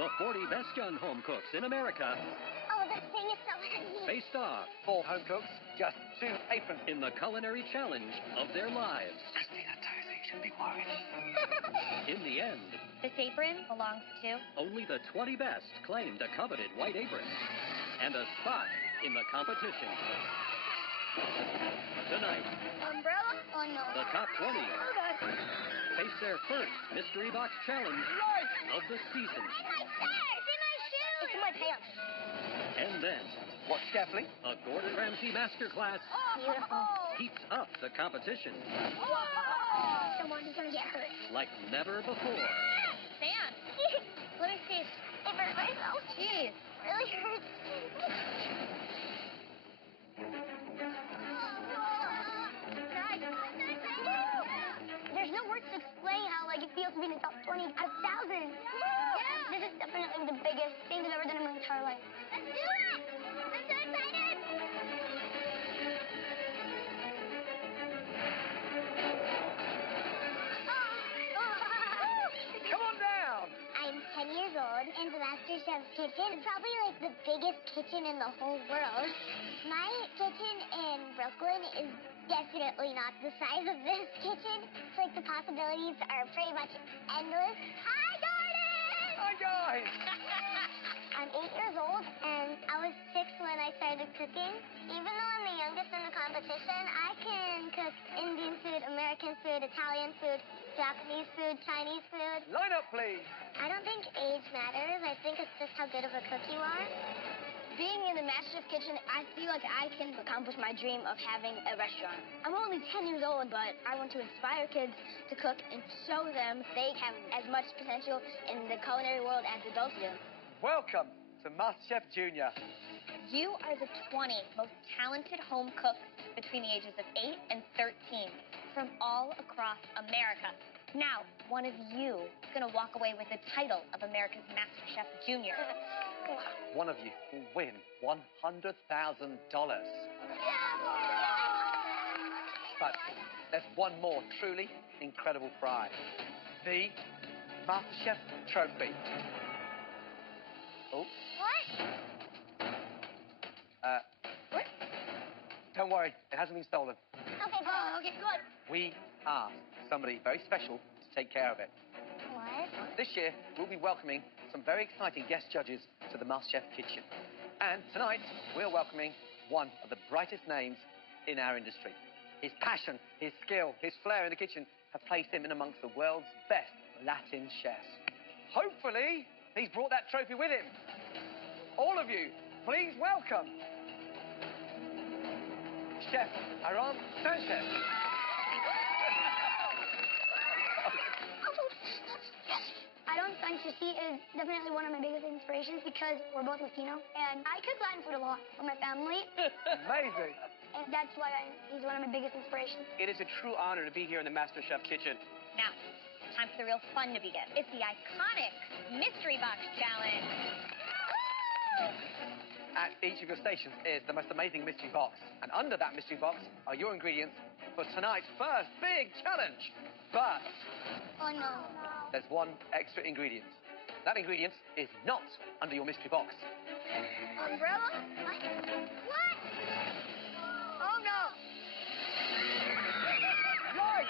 The 40 best young home cooks in America. Oh, this thing is so heavy. Faced off. 4 home cooks, just 2 aprons. In the culinary challenge of their lives. Christina, Tozy, you shouldn't be worried. In the end, This apron belongs to... only the 20 best claimed a coveted white apron and a spot in the competition. Tonight, Umbrella? Oh, no. the top 20 Okay. face their first mystery box challenge of the season. It's my pants! It's in my shoes! It's in my pants. And then, What's carefully? a Gordon Ramsay masterclass Beautiful. heats up the competition Whoa! Someone's gonna get hurt. like never before. Sam! Let me see. It hurts myself. Jeez. Really hurts. There's no words to explain how it feels to be in the top 20 out of thousands. Yeah. This is definitely the biggest thing I've ever done in my entire life. Let's do it! I'm so excited! Come on down! I'm 10 years old in the MasterChef kitchen. It's probably the biggest kitchen in the whole world. My kitchen in Brooklyn is definitely not the size of this kitchen. It's the possibilities are pretty much endless. Hi, Gordon! Hi, guys! I'm 8 years old, and I was 6 when I started cooking. Even though I'm the youngest in the competition, I can cook Indian food, American food, Italian food, Japanese food, Chinese food. Line up, please. I don't think age matters. I think it's just how good of a cook you are. Being in the MasterChef kitchen, I feel like I can accomplish my dream of having a restaurant. I'm only 10 years old, but I want to inspire kids to cook and show them they have as much potential in the culinary world as adults do. Welcome to MasterChef Junior. You are the 20 most talented home cooks between the ages of 8 and 13 from all across America. Now, one of you is going to walk away with the title of America's MasterChef Junior. One of you will win $100,000. But there's one more truly incredible prize. The MasterChef Trophy. Oh. What? What? Don't worry, it hasn't been stolen. Okay, good. Okay, good. We asked somebody very special to take care of it. What? This year, we'll be welcoming some very exciting guest judges to the MasterChef kitchen. And tonight, we're welcoming one of the brightest names in our industry. His passion, his skill, his flair in the kitchen have placed him in amongst the world's best Latin chefs. Hopefully, he's brought that trophy with him. All of you, please welcome Chef Aaron Sanchez. Aaron Sanchez is definitely one of my biggest inspirations because we're both Latino, and I cook Latin food a lot for my family. Amazing. And that's why he's one of my biggest inspirations. It is a true honor to be here in the MasterChef kitchen. Now, time for the real fun to begin. It's the iconic Mystery Box Challenge. At each of your stations is the most amazing mystery box. And under that mystery box are your ingredients for tonight's first big challenge. But Oh, no. there's one extra ingredient. That ingredient is not under your mystery box. Umbrella? What? Oh, no. Right!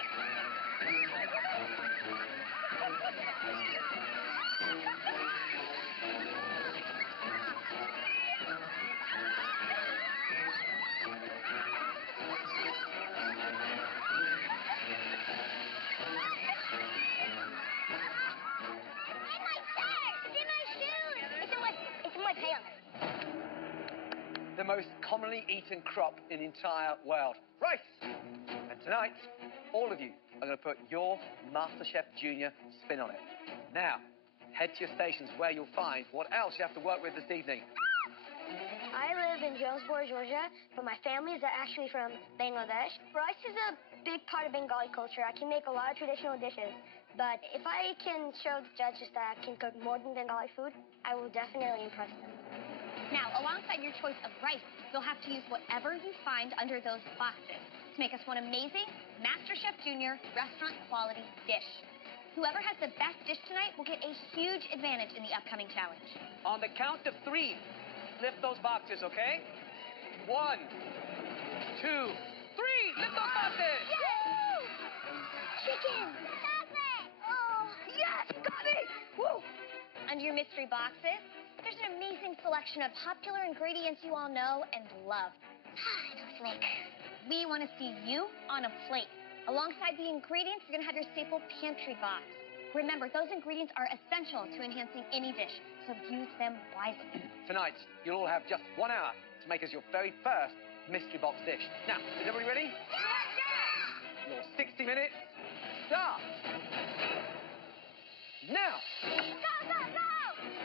The most commonly eaten crop in the entire world. Rice! And tonight, all of you are going to put your MasterChef Junior spin on it. Now, head to your stations where you'll find what else you have to work with this evening. I live in Jonesboro, Georgia, but my family is actually from Bangladesh. Rice is a big part of Bengali culture. I can make a lot of traditional dishes, but if I can show the judges that I can cook more than Bengali food, I will definitely impress them. Now, alongside your choice of rice, you'll have to use whatever you find under those boxes to make us one amazing MasterChef Junior restaurant quality dish. Whoever has the best dish tonight will get a huge advantage in the upcoming challenge. On the count of 3, lift those boxes, okay? 1, 2, 3. Lift those boxes. Chicken! Stop it! Oh, Yes, got it! Woo! Under your mystery boxes, there's an amazing selection of popular ingredients you all know and love. I don't think. We want to see you on a plate. Alongside the ingredients, you're going to have your staple pantry box. Remember, those ingredients are essential to enhancing any dish, so use them wisely. Tonight, you'll all have just 1 hour to make us your very first mystery box dish. Now, is everybody ready? Your 60 minutes start. Now. Go, go, go!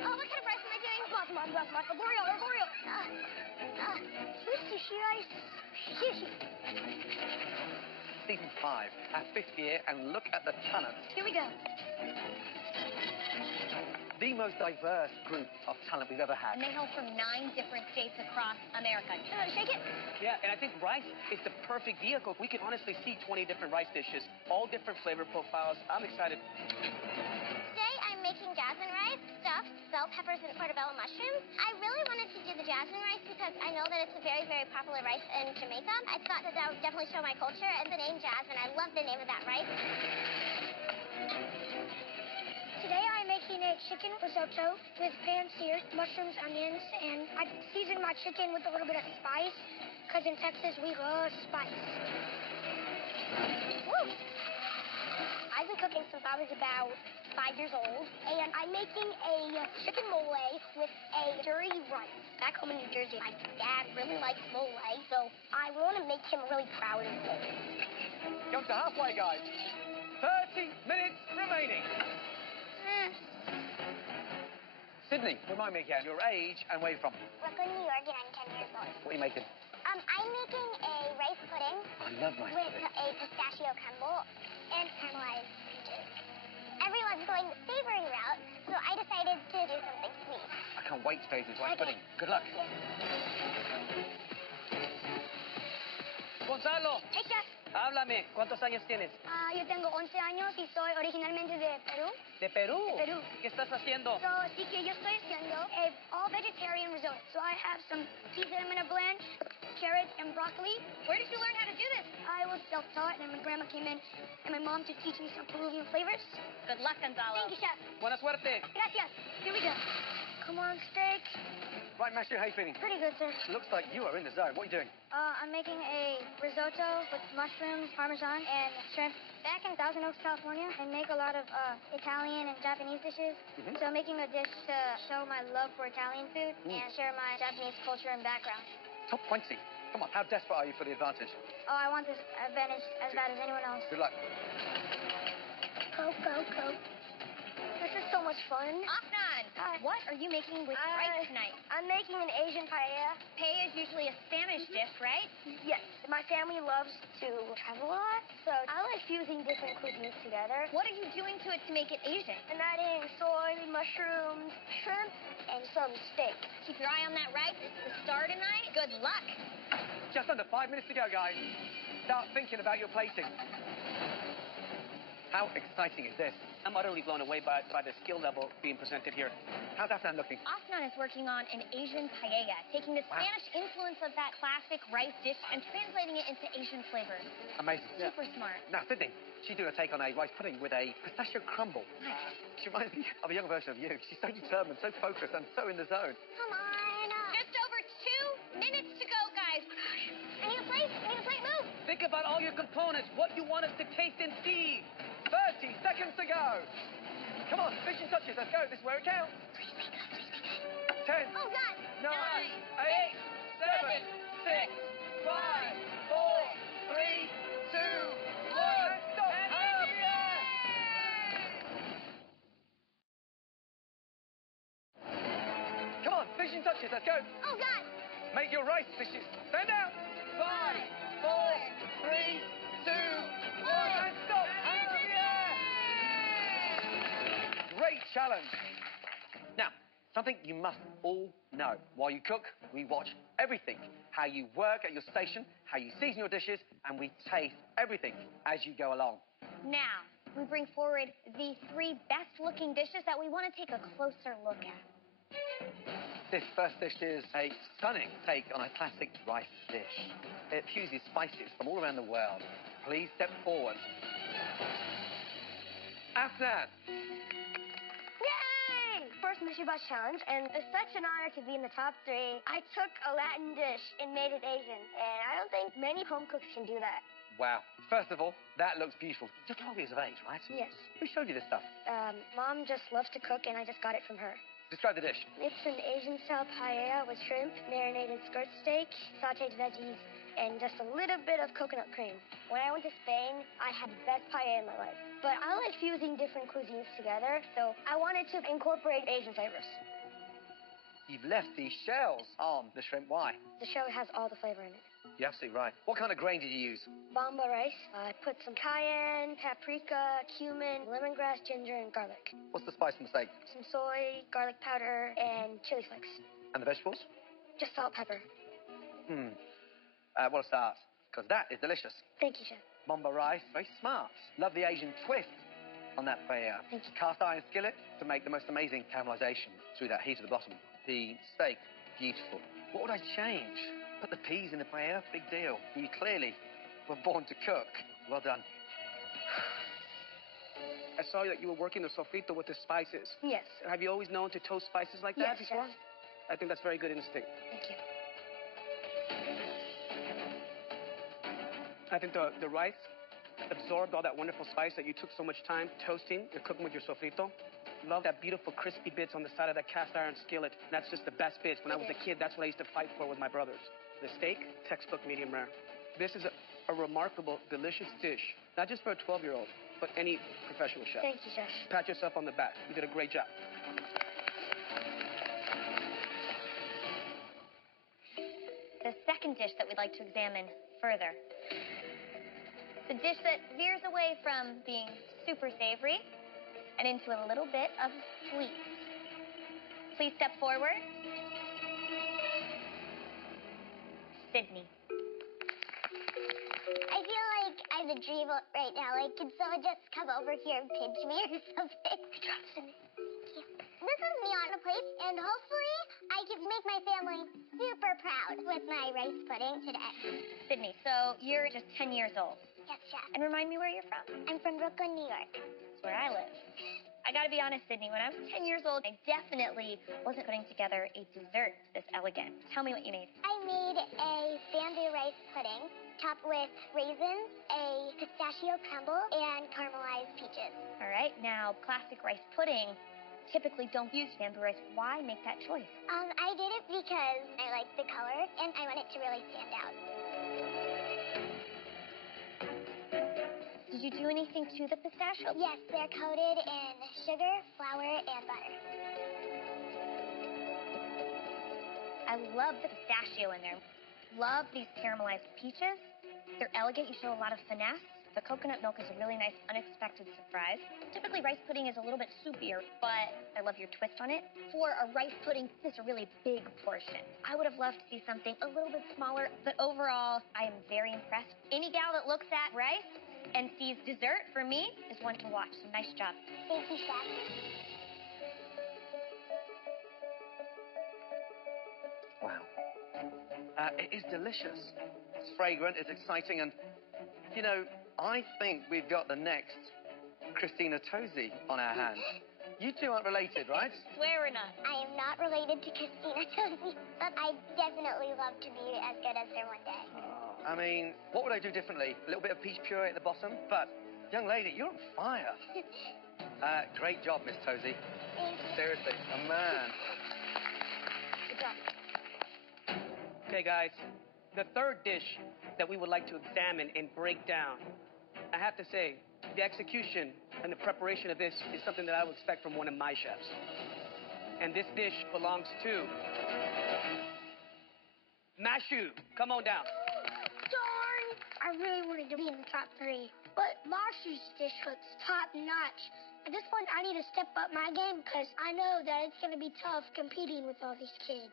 Oh, what kind of rice am I doing? Basmati, arborio. Sushi rice. Sushi. Season 5, our 5th year, and look at the talent. Here we go. The most diverse group of talent we've ever had. And they hail from 9 different states across America. Shake it. Yeah, and I think rice is the perfect vehicle. We can honestly see 20 different rice dishes, all different flavor profiles. I'm excited. Today I'm making jasmine rice, stuffed bell peppers and portobello mushrooms. I really wanted to do the jasmine rice because I know that it's a very, very popular rice in Jamaica. I thought that that would definitely show my culture, and the name jasmine, I love the name of that rice. Today I'm making a chicken risotto with pan-seared mushrooms, onions, and I season my chicken with a little bit of spice because in Texas we love spice. Woo! I've been cooking since I was about 5 years old, and I'm making a chicken mole with a dirty rice. Back home in New Jersey, my dad really likes mole, so I want to make him really proud of me. Come to halfway, guys. 30 minutes remaining. Sydney, remind me again, your age and where you're from. Brooklyn, New York, and I'm 10 years old. What are you making? I'm making a rice pudding I love my with a pistachio crumble and caramelized peaches. Everyone's going the savory route, so I decided to do something sweet. I can't wait to taste this rice Okay. pudding. Good luck. Gonzalo, Hey, Chef. háblame. ¿Cuántos años tienes? Yo tengo 11 años y soy originalmente de Perú. De Perú. De Perú. ¿Qué estás haciendo? So, sí que yo estoy haciendo a all-vegetarian risotto. So I have some peas that I'm going to blanch, carrots, and broccoli. Where did you learn how to do this? I was self-taught, and my grandma came in and my mom to teach me some Peruvian flavors. Good luck, Gonzalo. Thank you, Chef. Buena suerte. Gracias. Here we go. Come on, steak. Right, Master, how are you feeling? Pretty good, sir. Looks like you are in the zone. What are you doing? I'm making a risotto with mushrooms, parmesan, and shrimp. Back in Thousand Oaks, California, I make a lot of Italian and Japanese dishes. Mhm. So I'm making a dish to show my love for Italian food and share my Japanese culture and background. Top 20. Come on, how desperate are you for the advantage? Oh, I want this advantage as bad as anyone else. Good luck. Go, go, go. This is so much fun. Afnan, Hi. what are you making with rice tonight? I'm making an Asian paella. Paella is usually a Spanish dish, right? Yes, my family loves to travel a lot, so I like fusing different cuisines together. What are you doing to it to make it Asian? I'm adding soy, mushrooms, shrimp, and some steak. Keep your eye on that rice. It's the star tonight. Good luck. Just under 5 minutes to go, guys. Start thinking about your plating. How exciting is this? I'm utterly blown away by the skill level being presented here. How's Afnan looking? Afnan is working on an Asian paella, taking the Wow. Spanish influence of that classic rice dish and translating it into Asian flavors. Amazing. Super smart. Now, Sydney, she's doing a take on a rice pudding with a pistachio crumble. Nice. She reminds me of a young version of you. She's so determined, so focused, and so in the zone. Come on. Just over 2 minutes to go, guys. I need a plate. I need a plate. Move. Think about all your components, what you want us to taste and see. 30 seconds to go. Come on, vision touches. Let's go. This is where it counts. 10, Oh, God. 9, 8, 7, 6, 5, 4, 3, 2, 1. Stop. Oh, yeah. Come on, vision touches. Let's go. Oh, God. Make your rice dishes. Stand out. 5, 4, 3, 2, 1. And stop. Oh, yeah. Great challenge. Now, something you must all know. While you cook, we watch everything. How you work at your station, how you season your dishes, and we taste everything as you go along. Now, we bring forward the 3 best-looking dishes that we want to take a closer look at. This first dish is a stunning take on a classic rice dish. It fuses spices from all around the world. Please step forward. Afnan. Yay! First Mystery Box Challenge, and it's such an honor to be in the top 3. I took a Latin dish and made it Asian, and I don't think many home cooks can do that. Wow. First of all, that looks beautiful. You're 12 years of age, right? Yes. Who showed you this stuff? Mom just loves to cook, and I just got it from her. Describe the dish. It's an Asian-style paella with shrimp, marinated skirt steak, sautéed veggies, and just a little bit of coconut cream. When I went to Spain, I had the best paella in my life. But I like fusing different cuisines together, so I wanted to incorporate Asian flavors. You've left the shells on the shrimp. Why? The shell has all the flavor in it. You're absolutely right. What kind of grain did you use? Bamba rice. I put some cayenne, paprika, cumin, lemongrass, ginger, and garlic. What's the spice in the steak? Some soy, garlic powder, and chili flakes. And the vegetables? Just salt, pepper. What a start. Because that is delicious. Thank you, Chef. Mamba rice, very smart. Love the Asian twist on that paella. Thank you. Cast iron skillet to make the most amazing caramelization through that heat at the bottom. The steak, beautiful. What would I change? Put the peas in the paella, big deal. You clearly were born to cook. Well done. I saw that you were working the sofrito with the spices. Yes. Have you always known to toast spices like Yes, that before? Chef. I think that's very good instinct. Thank you. I think the rice absorbed all that wonderful spice that you took so much time toasting and cooking with your sofrito. Love that beautiful crispy bits on the side of that cast iron skillet. That's just the best bits. When I was a kid, that's what I used to fight for with my brothers. The steak, textbook medium rare. This is a remarkable, delicious dish, not just for a 12-year-old, but any professional chef. Thank you, Chef. Pat yourself on the back. You did a great job. The second dish that we'd like to examine further. The dish that veers away from being super savory and into a little bit of sweet. Please step forward. Sydney. I feel like I have a dream right now. Like, can someone just come over here and pinch me or something? Good job, Sydney. Thank you. This is me on a plate, and hopefully I can make my family super proud with my rice pudding today. Sydney, so you're just 10 years old. Yes, Chef. And remind me where you're from. I'm from Brooklyn, New York. That's where I live. I gotta be honest, Sydney, when I was 10 years old, I definitely wasn't putting together a dessert this elegant. Tell me what you made. I made a bamboo rice pudding topped with raisins, a pistachio crumble, and caramelized peaches. All right, now classic rice pudding typically don't use bamboo rice. Why make that choice? I did it because I like the color, and I want it to really stand out. Did you do anything to the pistachio? Yes, they're coated in sugar, flour, and butter. I love the pistachio in there. Love these caramelized peaches. They're elegant. You show a lot of finesse. The coconut milk is a really nice, unexpected surprise. Typically, rice pudding is a little bit soupier, but I love your twist on it. For a rice pudding, this is a really big portion. I would have loved to see something a little bit smaller, but overall, I am very impressed. Any gal that looks at rice and sees dessert, for me, is one to watch. So nice job. Thank you, Chef. Wow. It is delicious. It's fragrant, it's exciting, and, you know, I think we've got the next Christina Tosi on our hands. You two aren't related, right? Swear we're not. I am not related to Christina Tosi, but I definitely love to be as good as her one day. I mean, what would I do differently? A little bit of peach puree at the bottom, but, young lady, you're on fire. Great job, Miss Tosi. Thank you. Seriously, a man. Good job. Okay, guys, the third dish that we would like to examine and break down. I have to say, the execution and the preparation of this is something that I would expect from one of my chefs. And this dish belongs to Mashu. Come on down. Darn! I really wanted to be in the top 3, but Marshy's dish looks top notch. At this point, I need to step up my game because I know that it's going to be tough competing with all these kids.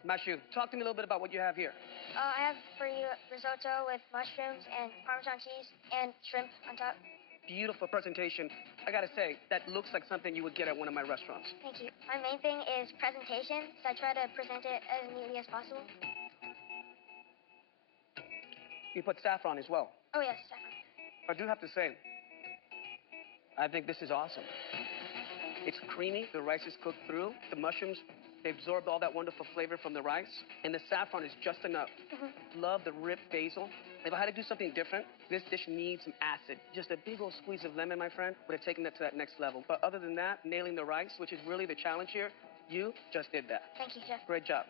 Mashu, talk to me a little bit about what you have here. I have for you risotto with mushrooms and Parmesan cheese and shrimp on top. beautiful presentation. I gotta say, that looks like something you would get at one of my restaurants. Thank you. My main thing is presentation, so I try to present it as neatly as possible. You put saffron as well. Oh, yes, definitely. I do have to say, I think this is awesome. It's creamy. The rice is cooked through. The mushrooms, they absorbed all that wonderful flavor from the rice. And the saffron is just enough. Love the ripped basil. If I had to do something different, this dish needs some acid. Just a big old squeeze of lemon, my friend, would have taken it to that next level. But other than that, nailing the rice, which is really the challenge here, you just did that. Thank you, Chef. Great job.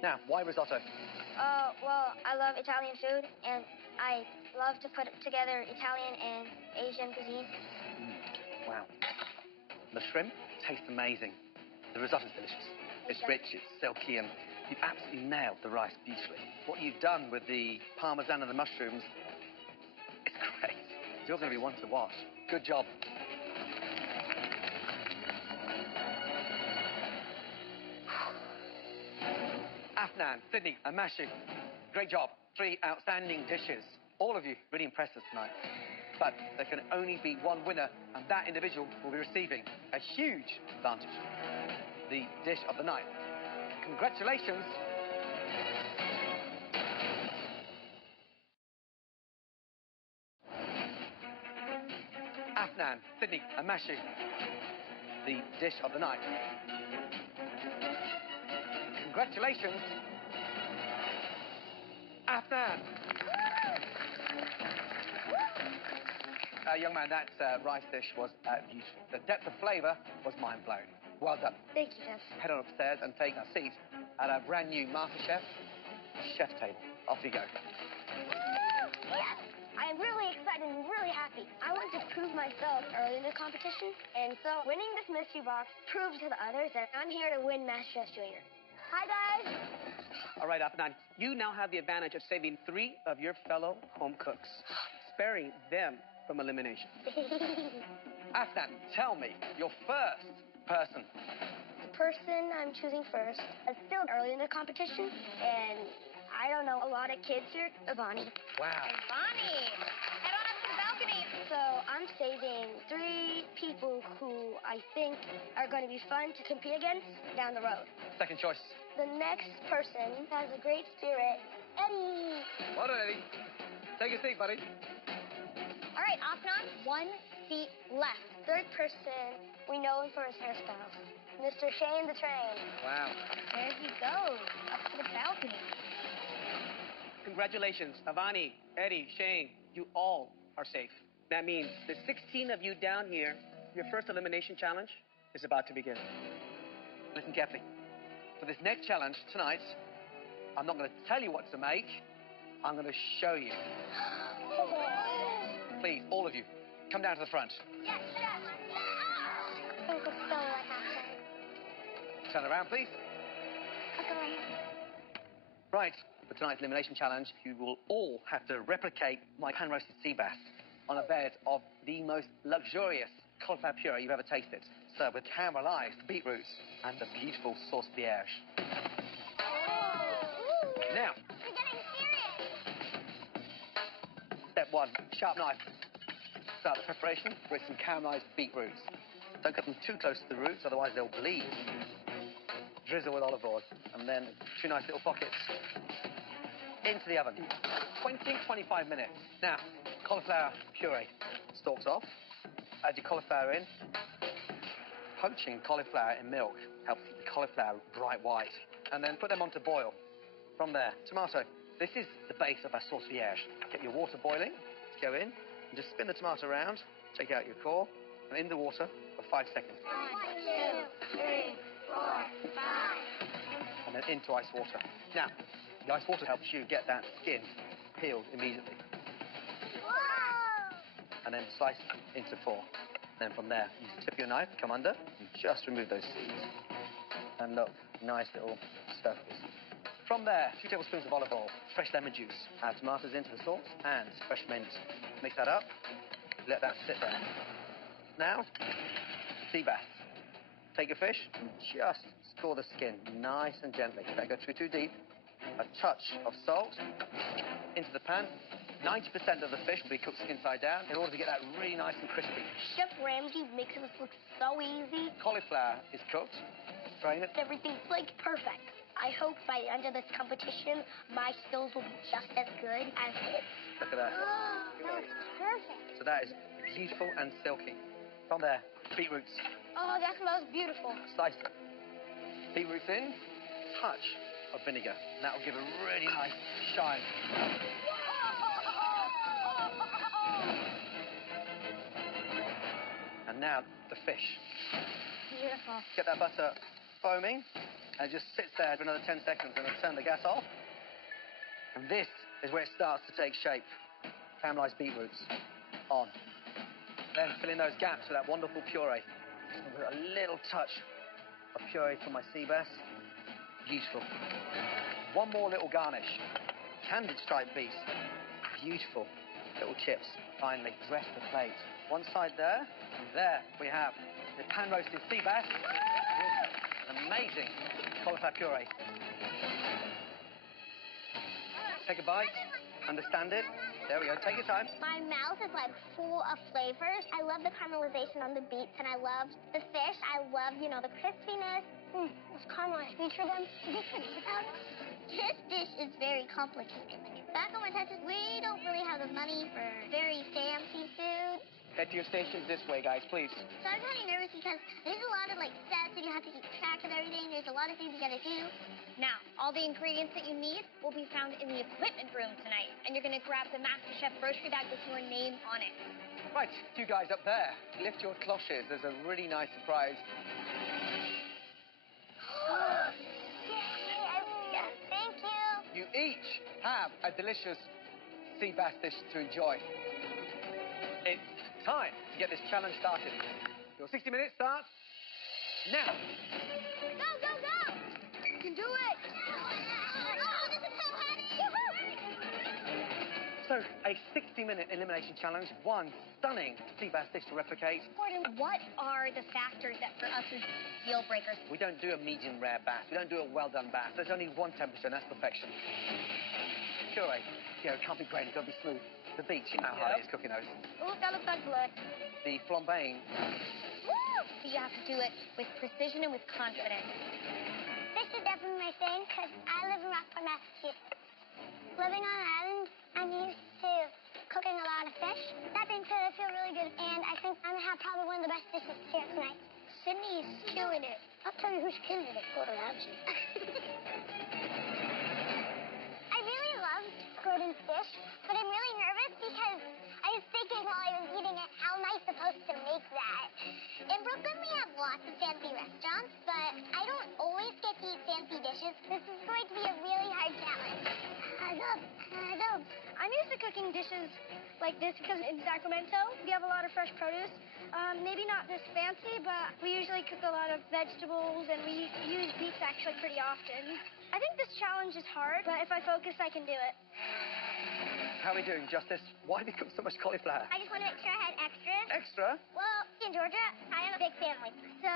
Now, why risotto? Well, I love Italian food, and I love to put together Italian and Asian cuisine. Wow. The shrimp tastes amazing. The risotto's delicious. It's rich, it's silky, and you've absolutely nailed the rice beautifully. What you've done with the parmesan and the mushrooms, it's great. You're going to be one to watch. Good job. Afnan, Sydney, and Mashu, great job. 3 outstanding dishes. All of you really impressed us tonight. But there can only be one winner, and that individual will be receiving a huge advantage. The dish of the night. Congratulations. Afnan, Sydney, and Mashu. The dish of the night. Congratulations. Afnan. Young man, that rice dish was beautiful. The depth of flavour was mind-blowing. Well done. Thank you, Chef. Head on upstairs and take a seat at our brand new MasterChef chef table. Off you go. Yes! I am really excited and really happy. I want to prove myself early in the competition, and so winning this mystery box proves to the others that I'm here to win MasterChef Junior. Hi, guys. All right, Afnan, you now have the advantage of saving 3 of your fellow home cooks, sparing them from elimination. Afnan, tell me, your first person. The person I'm choosing first is still early in the competition, and I don't know a lot of kids here. Ivani. Wow. Bonnie, head on up to the balcony. So I'm saving 3 people who I think are going to be fun to compete against down the road. Second choice. The next person has a great spirit, Eddie. Well done, Eddie. Take a seat, buddy. All right, Afnan, 1 seat left. Third person, we know him for his hairstyle. Mr. Shane the Train. Wow. There he goes, up to the balcony. Congratulations, Avani, Eddie, Shane, you all are safe. That means the 16 of you down here, your first elimination challenge is about to begin. Listen carefully. For this next challenge tonight, I'm not going to tell you what to make. I'm going to show you. Please, all of you, come down to the front. Yes, yes. Uncle Stella halftime. Turn around, please. I'll go right here. Right, for tonight's elimination challenge, you will all have to replicate my pan-roasted sea bass on a bed of the most luxurious cauliflower puree you've ever tasted, served with caramelized beetroots and the beautiful sauce vierge. Now, We're getting serious. step 1, sharp knife. Start the preparation with some caramelized beetroots. Don't cut them too close to the roots, otherwise they'll bleed. Drizzle with olive oil, and then 2 nice little pockets into the oven. 20-25 minutes. Now, cauliflower puree. Stalks off. Add your cauliflower in. Poaching cauliflower in milk helps keep the cauliflower bright white. And then put them on to boil. From there, tomato. This is the base of our sauce vierge. Get your water boiling. Go in. And just spin the tomato around. Take out your core. And in the water for 5 seconds. 1, 2, 3, 4, 5. And then into ice water. Now, the ice water helps you get that skin peeled immediately. Whoa! And then slice into 4. Then from there, use the tip of your knife, come under, and just remove those seeds. And look, nice little circles. From there, 2 tablespoons of olive oil, fresh lemon juice. Add tomatoes into the sauce and fresh mint. Mix that up. Let that sit there. Now, sea bass. Take your fish and just score the skin nice and gently. Don't go too deep. A touch of salt into the pan. 90% of the fish will be cooked inside down in order to get that really nice and crispy. Chef Ramsay makes this look so easy. Cauliflower is cooked. Strain it. Everything's like perfect. I hope by the end of this competition, my skills will be just as good as his. Look at that. Oh, that looks perfect. So that is beautiful and silky. From there, beetroots. Oh, that smells beautiful. Slice it. Beetroots in, touch of vinegar. And that will give a really nice shine. And now the fish. Beautiful. Get that butter foaming, and it just sits there for another 10 seconds, and I'll turn the gas off. And this is where it starts to take shape. Caramelized beetroots on. Then fill in those gaps with that wonderful puree. With a little touch of puree from my sea bass. Beautiful. One more little garnish. Candied striped beef. Beautiful. Little chips. Finally, dress the plate. One side there, and there we have the pan-roasted sea bass with an amazing cauliflower puree. Take a bite, understand it. There we go, take your time. My mouth is like full of flavors. I love the caramelization on the beets, and I love the fish. I love, the crispiness. It's caramelized. Can you try them? This dish is very complicated. Back on my Texas, we don't really have the money for very fancy food. Head to your stations this way, guys, please. So I'm kind of nervous because there's a lot of steps and you have to keep track of everything. There's a lot of things you gotta do. Now, all the ingredients that you need will be found in the equipment room tonight. And you're going to grab the MasterChef grocery bag with your name on it. Right, you guys up there, lift your cloches. There's a really nice surprise. Yes, thank you. You each have a delicious sea bass dish to enjoy. It's time to get this challenge started. Your 60 minutes starts now. Go, go, go! You can do it! Oh, this is so heavy! So, a 60-minute elimination challenge, one stunning sea bass dish to replicate. Gordon, what are the factors that for us are deal breakers? We don't do a medium rare bass. We don't do a well done bass. There's only one temperature, and that's perfection. Puree. It can't be grainy, it's got to be smooth. The beets, you know how hard it is cooking those. Ooh, that looks like blood. The flambeing. Woo! But you have to do it with precision and with confidence. Fish is definitely my thing because I live in Rockport, Massachusetts. Living on an island, I'm used to cooking a lot of fish. That being said, I feel really good, and I think I'm going to have probably one of the best dishes here tonight. Sydney's killing it. I'll tell you who's killing it, Gordon Ramsay. I really love Gordon's dish, but I'm really nervous because I was thinking while I was eating it, how am I supposed to make that? In Brooklyn, we have lots of fancy restaurants, but I don't always get to eat fancy dishes. This is going to be a really hard challenge. I'm used to cooking dishes like this because in Sacramento, we have a lot of fresh produce. Maybe not this fancy, but we usually cook a lot of vegetables, and we use beets actually pretty often. I think this challenge is hard, but if I focus, I can do it. How are we doing, Justice? Why have you cooked so much cauliflower? I just want to make sure I had extras. Extra? Well, in Georgia, I am a big family, so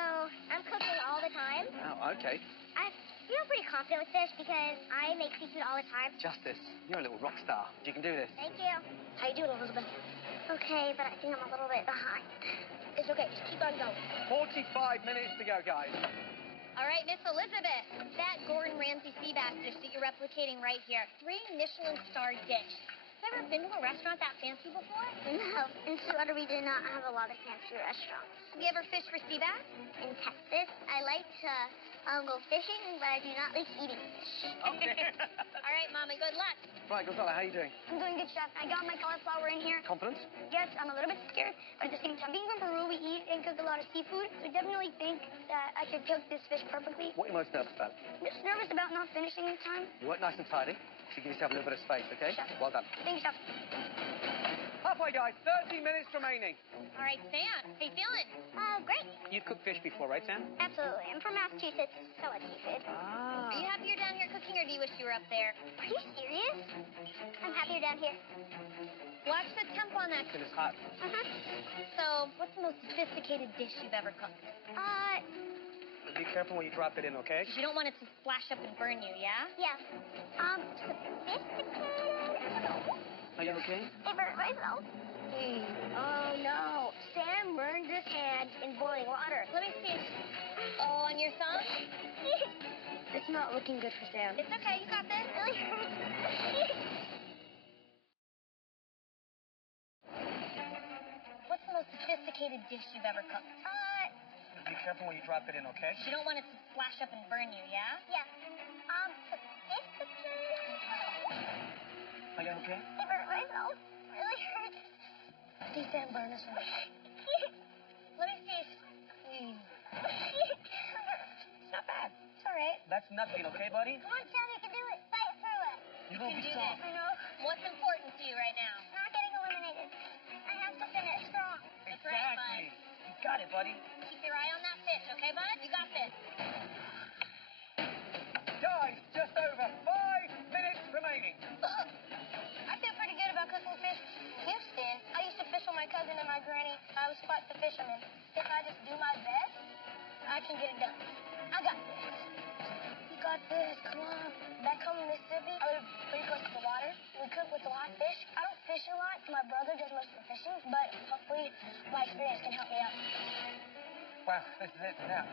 I'm cooking all the time. Oh, okay. I feel pretty confident with fish because I make seafood all the time. Justice, you're a little rock star. You can do this. Thank you. How you doing, Elizabeth? Okay, but I think I'm a little bit behind. It's okay. Just keep on going. 45 minutes to go, guys. All right, Miss Elizabeth, that Gordon Ramsay sea bass dish that you're replicating right here, 3 Michelin-starred dish. Have you ever been to a restaurant that fancy before? No, in Sweater we do not have a lot of fancy restaurants. Have you ever fished for sea bass? In Texas, I like to go fishing, but I do not like eating fish. Okay. All right, Mama, good luck. Right, Gonzalo, how are you doing? I'm doing good, Chef. I got my cauliflower in here. Confident? Yes, I'm a little bit scared, but at the same time, being from Peru, we eat and cook a lot of seafood, so I definitely think that I could cook this fish perfectly. What are you most nervous about? I'm just nervous about not finishing in time. You work nice and tidy, so give yourself a little bit of space, okay? Sure. Well done. Thanks, Chef. Halfway, guys. 30 minutes remaining. All right, Sam, how you feeling? Great. You've cooked fish before, right, Sam? Absolutely. I'm from Massachusetts, so I seafood. Are you happy you're down here cooking, or do you wish you were up there? Are you serious? I'm happier down here. Watch the temp on that. It's hot. So, what's the most sophisticated dish you've ever cooked? Be careful when you drop it in, okay? You don't want it to splash up and burn you, yeah? Yeah. Sophisticated? Are you okay? I burned myself. Oh no. Sam burned his hand in boiling water. Let me see. Oh, on your thumb? It's not looking good for Sam. It's okay. You got this. What's the most sophisticated dish you've ever cooked? Be careful when you drop it in, okay? You don't want it to splash up and burn you, yeah? Yeah. Sophisticated. Are you okay? I burned myself. Really hurts. See Sam burn us. Let me see. It's not bad. It's all right. That's nothing, okay, buddy? Come on, Sam, you can do it. Fight through it. You can won't be do strong. this. I know. What's important to you right now? Not getting eliminated. I have to finish strong. That's right, Exactly. bud. You got it, buddy. Keep your eye on that fish, okay, bud? You got this. Guys, just over 5 minutes remaining. I feel pretty good about cooking fish. Houston, I used to fish with my cousin and my granny. I was quite the fisherman. If I just do my best, I can get it done. I got this. You got this. Come on. Back home in Mississippi, I live pretty close to the water. We cook with a lot of fish. I don't fish a lot. My brother does most of the fishing, but hopefully my experience can help me out. Well, this is it now.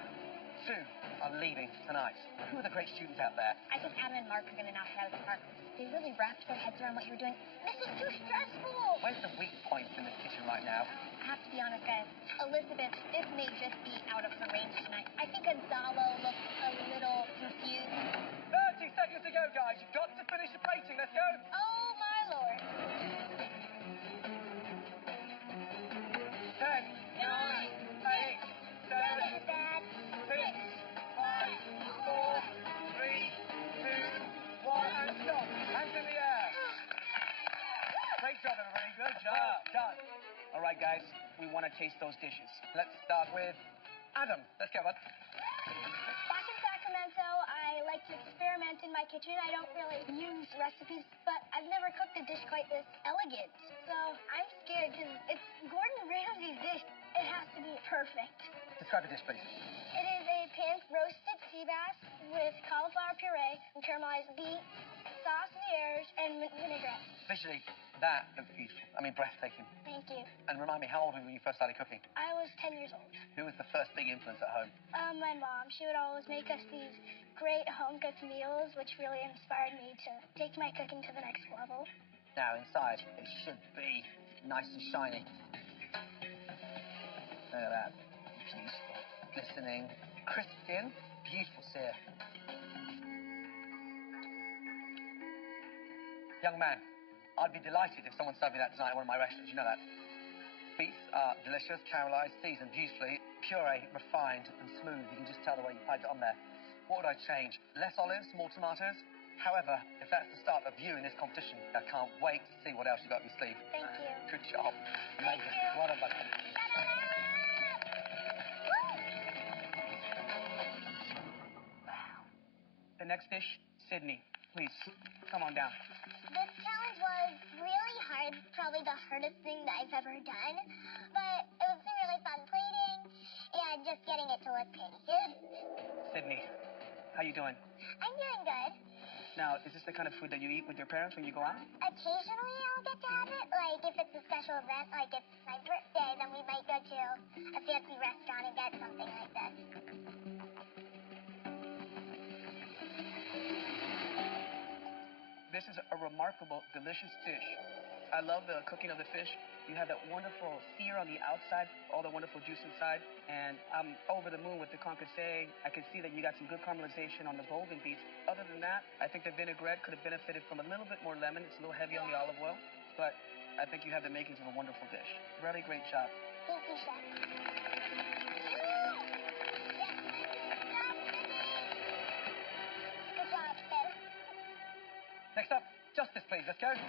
2 are leaving tonight. Who are the great students out there? I think Adam and Mark are going to knock it out of the park. They really wrapped their heads around what you were doing. This is too stressful. Where's the weak point in the kitchen right now? I have to be honest, guys. Elizabeth, this may just be out of her range tonight. I think Gonzalo looks a little confused. 30 seconds to go, guys. You've got to finish the plating. Let's go. Oh, my Lord. 10, 9, 8, 7, 6, 5, 4, 3, 2, 1, and stop. Hands in the air. Great job, everybody. Good job. Done. All right, guys. We want to taste those dishes. Let's start with Adam. Let's go, bud. Back in Sacramento, I like to experiment in my kitchen. I don't really use recipes, but I've never cooked a dish quite this elegant. So I'm scared because it's Gordon Ramsay's dish. It has to be perfect. Describe the dish, please. It is a pan-roasted sea bass with cauliflower puree, and caramelized beets, sauce liège, and vinaigrette. Visually, that looks beautiful. I mean, breathtaking. Thank you. And remind me, how old were you when you first started cooking? I was 10 years old. Who was the first big influence at home? My mom, she would always make us these great home-cooked meals, which really inspired me to take my cooking to the next level. Now, inside, it should be nice and shiny. Look at that. Beautiful. Glistening. Crisp skin. Beautiful sear. Young man, I'd be delighted if someone served me that tonight at one of my restaurants. You know that. Beets are delicious, caramelized, seasoned beautifully, puree, refined and smooth. You can just tell the way you piped it on there. What would I change? Less olives, more tomatoes? However, if that's the start of you in this competition, I can't wait to see what else you got up your sleeve. Thank you. Good job. Thank Amazing. you. Well done, buddy. The next dish, Sydney. Please, come on down. This challenge was really hard, probably the hardest thing that I've ever done. But it was really fun plating and just getting it to look pretty. Sydney, how you doing? I'm doing good. Now, is this the kind of food that you eat with your parents when you go out? Occasionally I'll get to have it, like if it's a special event, like it's my birthday, then we might go to a fancy restaurant and get something like this. This is a remarkable, delicious dish. I love the cooking of the fish. You have that wonderful sear on the outside, all the wonderful juice inside, and I'm over the moon with the concassé. I can see that you got some good caramelization on the golden beets. Other than that, I think the vinaigrette could have benefited from a little bit more lemon. It's a little heavy on the olive oil, but I think you have the makings of a wonderful dish. Really great job. Thank you, Chef. Good job, Chef. Next up, Justice, please. Let's go. I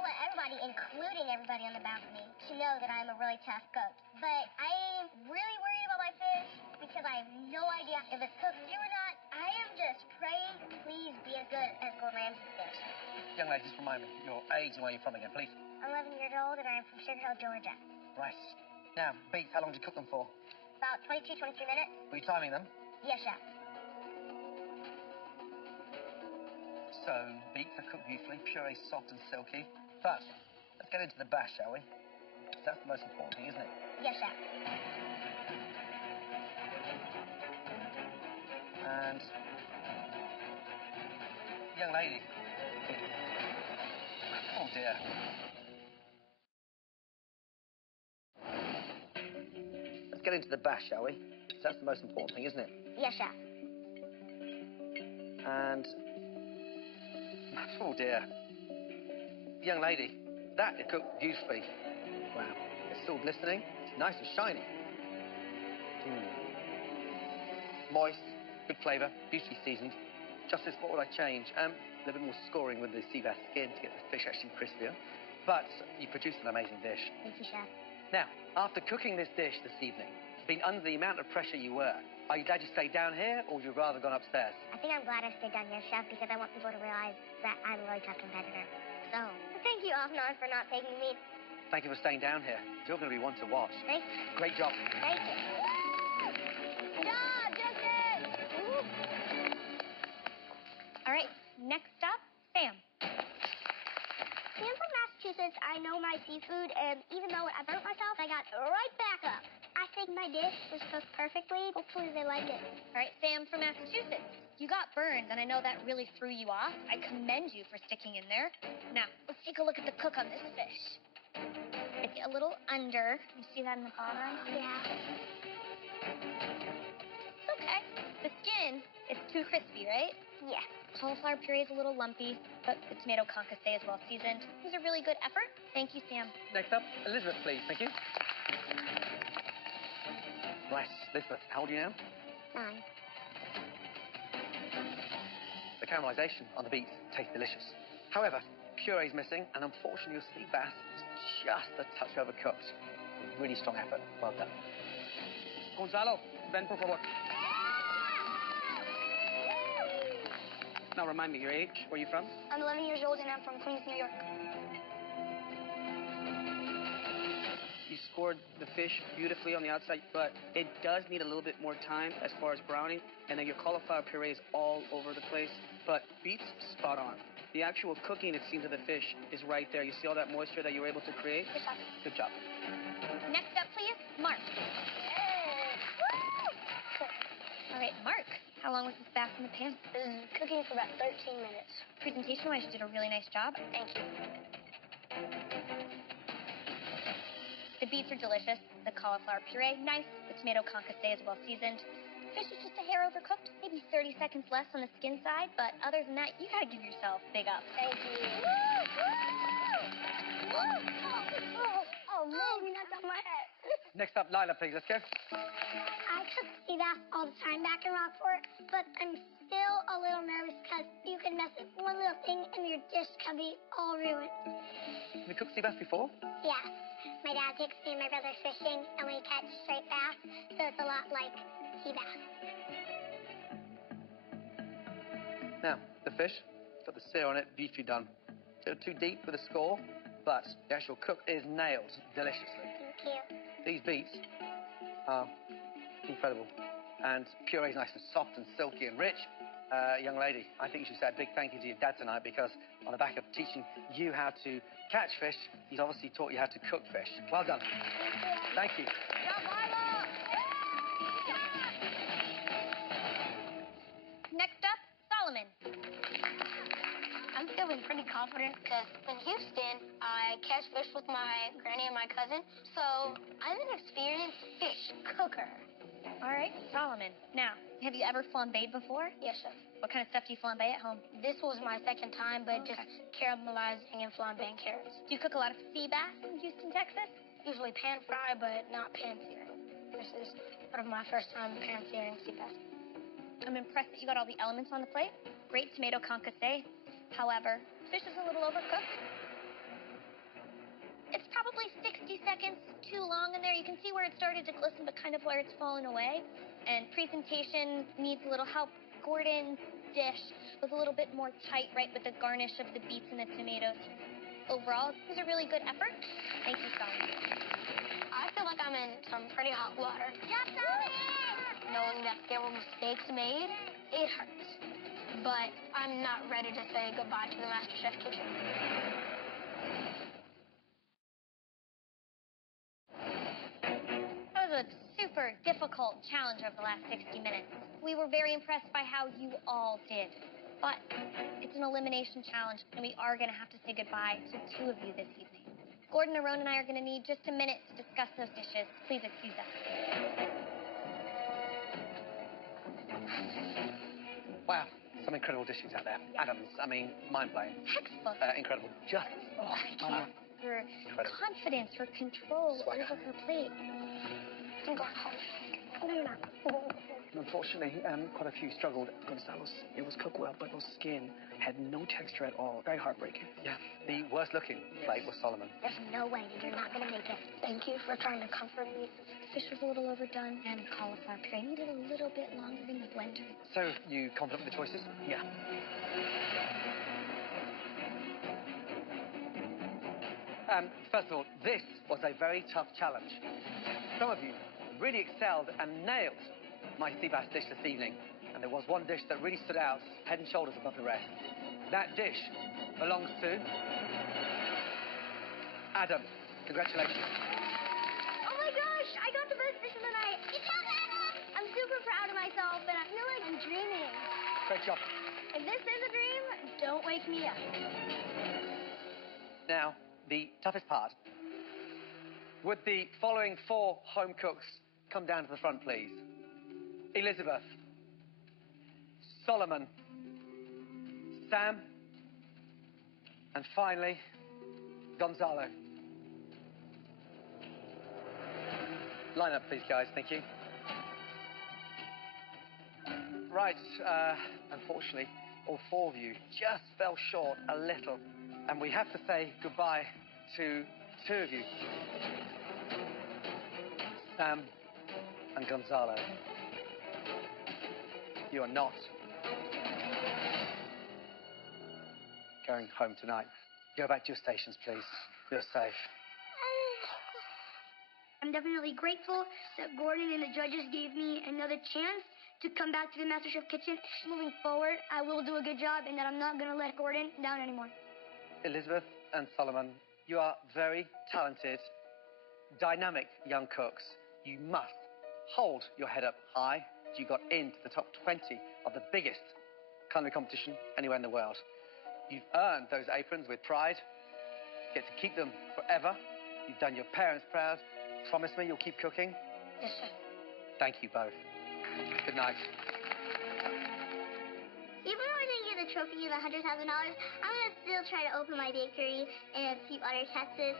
want everybody, including everybody on the balcony, to know that I'm a really tough cook. But I'm really worried about my fish because I have no idea if it's cooked or not. I am just praying, please be as good as Gordon Ramsay's fish. Young lady, just remind me your age and where you're from again, please. 11 years old and I'm from Sugar Hill, Georgia. Right. Now, beets, how long did you cook them for? About 22, 23 minutes. Were you timing them? Yes, Chef. So, beets are cooked beautifully, puree soft and silky. But, let's get into the bash, shall we? That's the most important thing, isn't it? Yes, chef. And, young lady. Oh dear. Let's get into the bash, shall we? That's the most important thing, isn't it? Yes, chef. And, oh dear. Young lady, that is cooked beautifully. Wow. It's still glistening. It's nice and shiny. Moist, good flavour, beautifully seasoned. Justice, what would I change? A little bit more scoring with the sea bass skin to get the fish actually crispier. But you produced an amazing dish. Thank you, chef. Now, after cooking this dish this evening, being under the amount of pressure you were, are you glad you stayed down here, or would you rather gone upstairs? I think I'm glad I stayed down here, chef, because I want people to realize that I'm a really tough competitor. So, thank you, Afnan, for not taking me. Thank you for staying down here. You're going to be one to watch. Thank you. Great job. Thank you. Good job, Justin! All right, next up, Sam. See, I'm from Massachusetts. I know my seafood, and even though I burnt myself, I got right back up. I think my dish was cooked perfectly. Hopefully they liked it. All right, Sam from Massachusetts. You got burned, and I know that really threw you off. I commend you for sticking in there. Now, let's take a look at the cook on this fish. It's a little under. You see that in the bottom? Yeah. It's okay. The skin is too crispy, right? Yeah. Cauliflower puree is a little lumpy, but the tomato concasse is well seasoned. It was a really good effort. Thank you, Sam. Next up, Elizabeth, please. Thank you. Right, Elizabeth, how old are you now? 9. The caramelization on the beets tastes delicious. However, puree is missing, and unfortunately your sea bass is just a touch overcooked. Really strong effort. Well done. Gonzalo, ven por favor. Now remind me, your age, where you from? I'm 11 years old, and I'm from Queens, New York. You scored the fish beautifully on the outside, but it does need a little bit more time as far as browning. And then your cauliflower puree is all over the place, but beets spot on. The actual cooking, it seems, of the fish is right there. You see all that moisture that you were able to create? Good job. Good job. Next up, please, Mark. All right, Mark, how long was this bass in the pan? This is cooking for about 13 minutes. Presentation-wise, you did a really nice job. Thank you. The beets are delicious. The cauliflower puree, nice. The tomato concasse is well seasoned. Fish is just a hair overcooked, maybe 30 seconds less on the skin side, but other than that, you gotta give yourself big ups. Thank you. Oh, man, you knocked off my head. Next up, Lila, please. Let's go. I cook sea bass all the time back in Rockport, but I'm still a little nervous because you can mess up one little thing and your dish can be all ruined. Have you cooked sea bass before? Yeah. My dad takes me and my brother fishing, and we catch straight bass, so it's a lot like sea bass. Now, the fish, got the sear on it, beautifully done. A little too deep for the score, but the actual cook is nailed deliciously. Thank you. These beets are incredible. And puree is nice and soft and silky and rich. Young lady, I think you should say a big thank you to your dad tonight, because on the back of teaching you how to catch fish, he's obviously taught you how to cook fish. Well done. Thank you. Next up, Solomon. I'm feeling pretty confident because in Houston, I catch fish with my granny and my cousin, so I'm an experienced fish cooker. All right, Solomon. Now, have you ever flambéed before? Yes, chef. What kind of stuff do you flambe at home? This was my second time, but Okay. just caramelizing and flambeing carrots. Do you cook a lot of sea bass in Houston, Texas? Usually pan fry, but not pan searing. This is one of my first time pan searing sea bass. I'm impressed that you got all the elements on the plate. Great tomato concasse. However, fish is a little overcooked. It's probably 60 seconds too long in there. You can see where it started to glisten, but kind of where it's fallen away. And presentation needs a little help. Gordon's dish was a little bit more tight, right, with the garnish of the beets and the tomatoes. Overall, it was a really good effort. Thank you, Solomon. I feel like I'm in some pretty hot water. Knowing that there were mistakes made, it hurts. but I'm not ready to say goodbye to the MasterChef kitchen. That was a super difficult challenge over the last 60 minutes. We were very impressed by how you all did. But it's an elimination challenge, and we are going to have to say goodbye to 2 of you this evening. Gordon, Aaron, and I are going to need just a minute to discuss those dishes. Please excuse us. Wow, some incredible dishes out there. Yeah. Adams, I mean, mind-blowing. Textbook. Incredible. Just, Her incredible. confidence, her control Swagger. over her plate. I'm going home. No, you're not. Unfortunately, quite a few struggled. Gonzalo's, it was cooked well, but those skin had no texture at all. Very heartbreaking. Yeah, the worst-looking plate was Solomon. There's no way that you're not going to make it. Thank you for trying to comfort me. Fish was a little overdone, and cauliflower puree needed a little bit longer in the blender. So, you confident with the choices? Yeah. First of all, this was a very tough challenge. Some of you really excelled and nailed my sea bass dish this evening. And there was one dish that really stood out, head and shoulders above the rest. That dish belongs to Adam. Congratulations. Oh my gosh, I got the best dish of the night. Good job, Adam! I'm super proud of myself, and I feel like I'm dreaming. Great job. If this is a dream, don't wake me up. Now, the toughest part. Would the following 4 home cooks come down to the front, please? Elizabeth, Solomon, Sam, and finally, Gonzalo. Line up, please, guys. Thank you. Right, unfortunately, all 4 of you just fell short a little. And we have to say goodbye to 2 of you. Sam and Gonzalo. You are not going home tonight. Go back to your stations, please. You're safe. I'm definitely grateful that Gordon and the judges gave me another chance to come back to the MasterChef kitchen. Moving forward, I will do a good job, and that I'm not going to let Gordon down anymore. Elizabeth and Solomon, you are very talented, dynamic young cooks. You must hold your head up high. You got into the top 20 of the biggest culinary competition anywhere in the world. You've earned those aprons with pride. You get to keep them forever. You've done your parents proud. Promise me you'll keep cooking. Yes, sir. Thank you both. Good night. Even though I didn't get the trophy of $100,000, I'm going to still try to open my bakery in Sweetwater, Texas.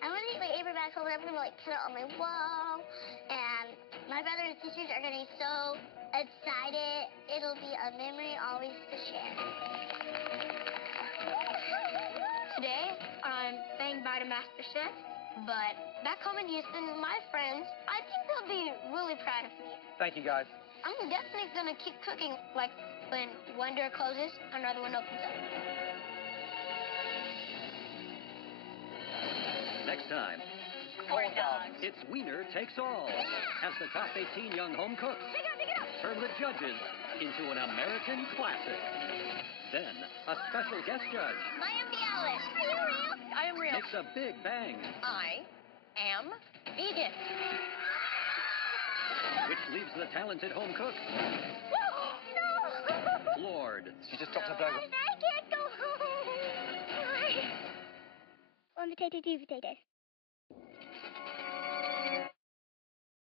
I'm going to take my apron back home and I'm going to put it on my wall. And my brother and sisters are going to be so excited. It'll be a memory always to share. Today, I'm saying bye to MasterChef. But back home in Houston, my friends, I think they'll be really proud of me. Thank you, guys. I'm definitely going to keep cooking. Like, when one door closes, another one opens up. Next time, Corn dogs. it's winner takes all. As the top 18 young home cooks turn the judges into an American classic. Then, a special guest judge Miami Alice. Are you real? I am real. makes a big bang, I am vegan. which leaves the talented home cooks No! floored. She just dropped her burger. I can't go home. Why? One potato, 2 potatoes.